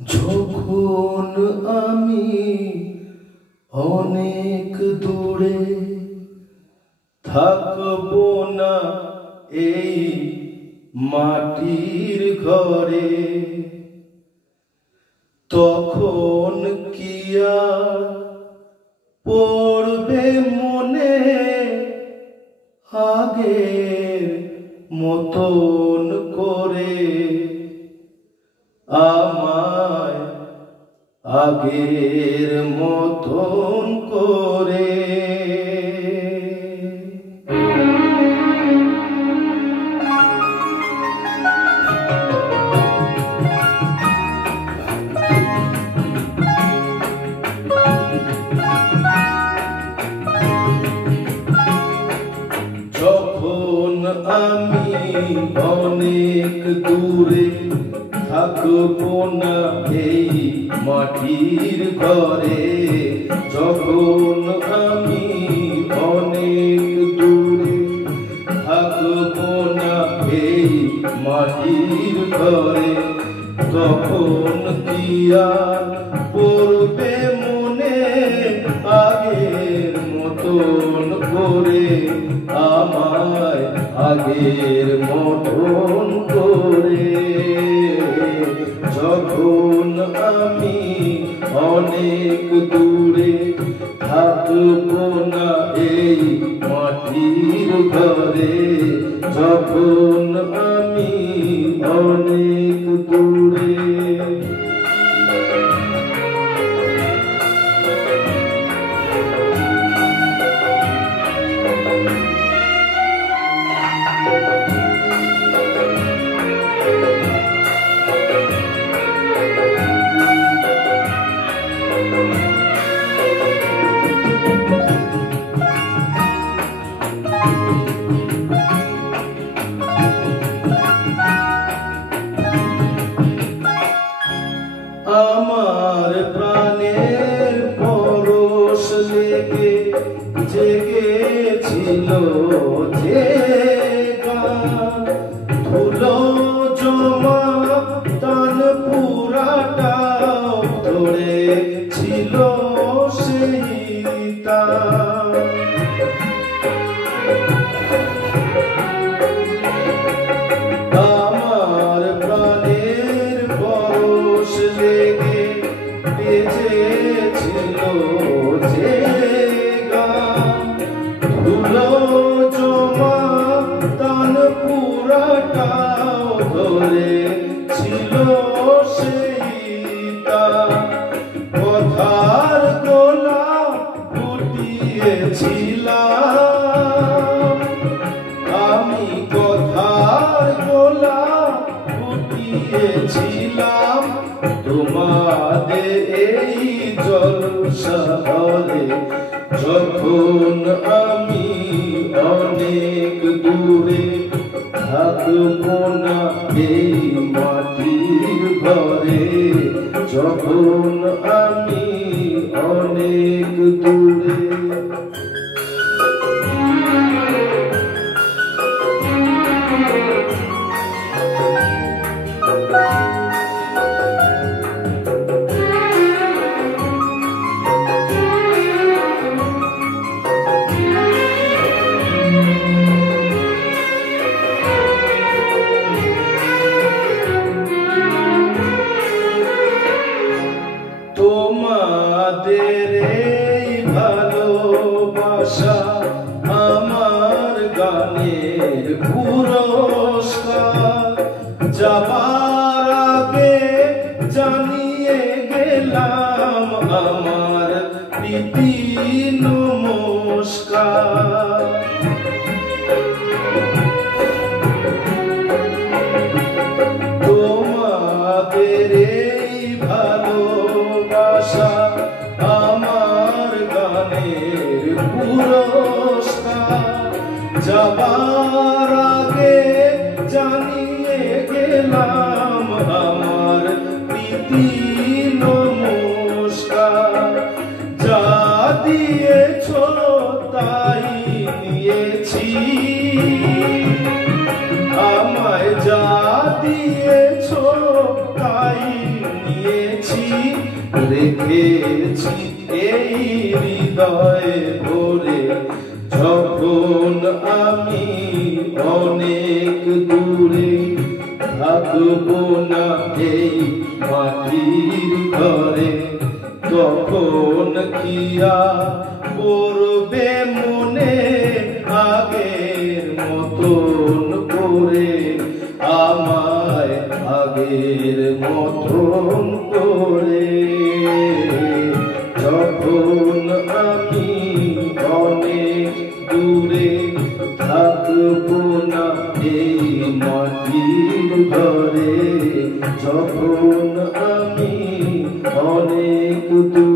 যখন আমি অনেক দূরে থাকবো না এই মাটির ঘরে, তখন কি আর পড়বে মনে আগের মতন করে? আমায় আগের মতন করে। যখন আমি অনেক দূরে থাকবো না এই মাটির ঘরে, যখন আমি অনেক দূরে থাকবো না এই মাটির ঘরে, তখন কি আর পড়বে মনে আগের মতন করে? আমায় আগের মতন করে। যখন আমি অনেক দূরে থাকবো না এই মাটির ঘরে, যখন আমি অনেক দূরে। আমার প্রাণের পরশ লেগে জেগেছিল যে গান, ধুলো জমা তান পুরাটাও ধরেছিল সেই তান। আমার প্রাণের পরশ লেগে বেজেছিল যে গান, ধুলো জমা তান পুরাটাও ধরেছিল সেই তান। কথার গোলা ফুটিয়েছিলাম আমি, কথার গোলা ফুটিয়েছিলাম তোমাদের এই জলসাঘরে, যখন আমি অনেক দূরে থাকবো না এই মাটির ঘরে, যখন আমি অনেক দূরে। তোমাদের এই ভালোবাসা আমার গানের পুরস্কার, যাবার আগে জানিয়ে গেলাম আমার প্রীতি নমস্কার। তোমাদের এই ভালোবাসা আমার গানের পুরস্কার, যাবার আগে জানিয়ে গেলাম আমার প্রীতি নমস্কার। যা দিয়েছ তাই নিয়েছি, আমায় যা দিয়েছ তাই নিয়েছি, রেখেছি এই হৃদয়ে ভরে। যখন আমি অনেক দূরে, থাকবো না এই মাটির ঘরে, তখন কি আর পড়বে মনে আগের মতন করে, আমায় আগের মতন করে। যখন আমি অনেক দূরে, থাকবো না এই মাটির ঘরে, যখন আমি অনেক দূরে।